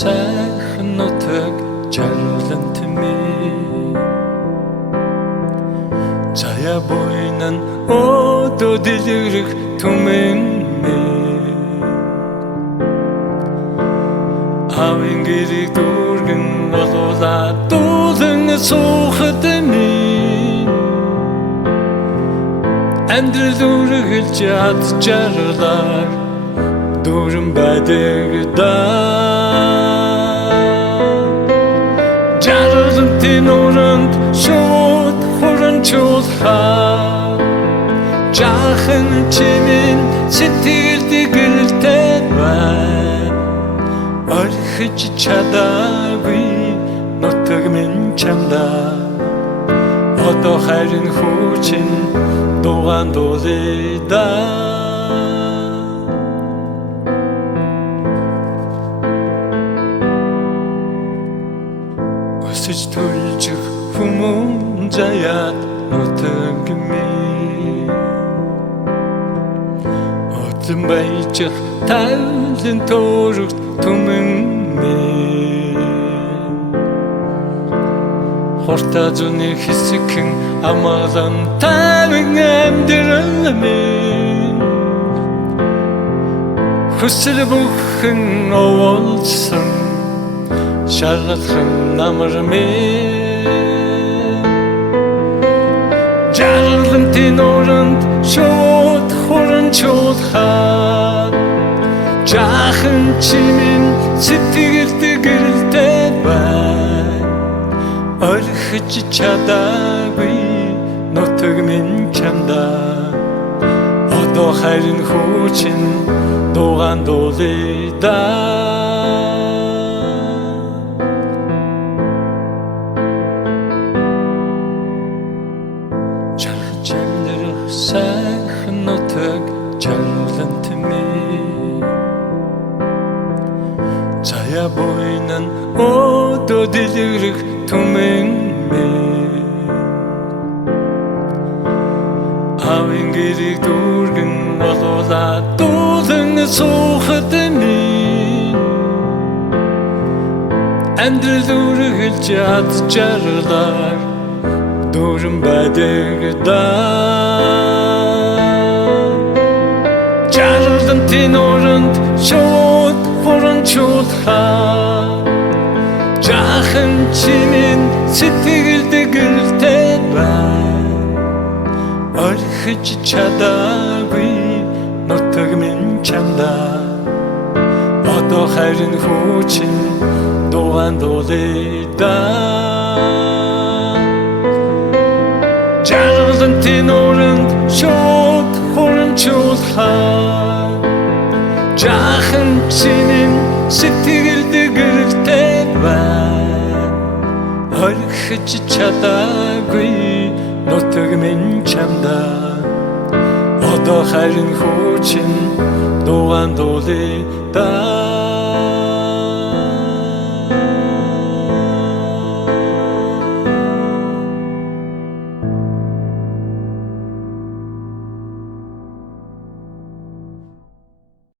сайхан нутаг жарлант минь заяа буйнан өдөө дэлгэрэх түмэн минь авин гэрийг дүүргэн болуулаад дуулан суухад минь амьдрал үргэлж яд жарлаар дүүрэн байдаг Жаргалтын уранд шууд хуранчулхаа жаахан чимэн сэтгэл дэгэлтэй бай орхиж чадаагүй нутаг минь чамдаа одоо хайрын хүчин дугаан дуулъя Өсөж төлжих хүмүүн заяат нутаг минь Отон баяжих тайлан төрөгт түмэн минь Хорта зуны хэсэгхэн амгалан тайван амьдрал минь Хүсэл бүхэн оволсон Шаргалхан намар минь Жаргалтын уранд шууд хуранчулхаа жаахан чимэн сэтгэл дэгэлтэй бай орхиж чадаагүй нутаг минь чамдаа одоо хайрын хүчин дугаан дуулъя сайхан нутаг жарлант минь заяа буйнан өдөө дэлгэрэх түмэн минь авин гэрийг дүүргэн болуулаад дуулан суухад минь амьдрал үргэлж яд жарлаар дүүрэн байдаг Жаргалтын уранд шууд хуранчулхаа жаахан чимэн сэтгэл дэгэлтэй бай орхиж чадаагүй нутаг минь чамдаа одоо хайрын хүчин дугаан дуулъя Жаргалтын уранд шууд хуранчулхаа жаахан чимэн сэтгэл дэгэлтэй бай орхиж чадаагүй нутаг минь чамдаа одоо хайрын хүчин дугаан дуулъя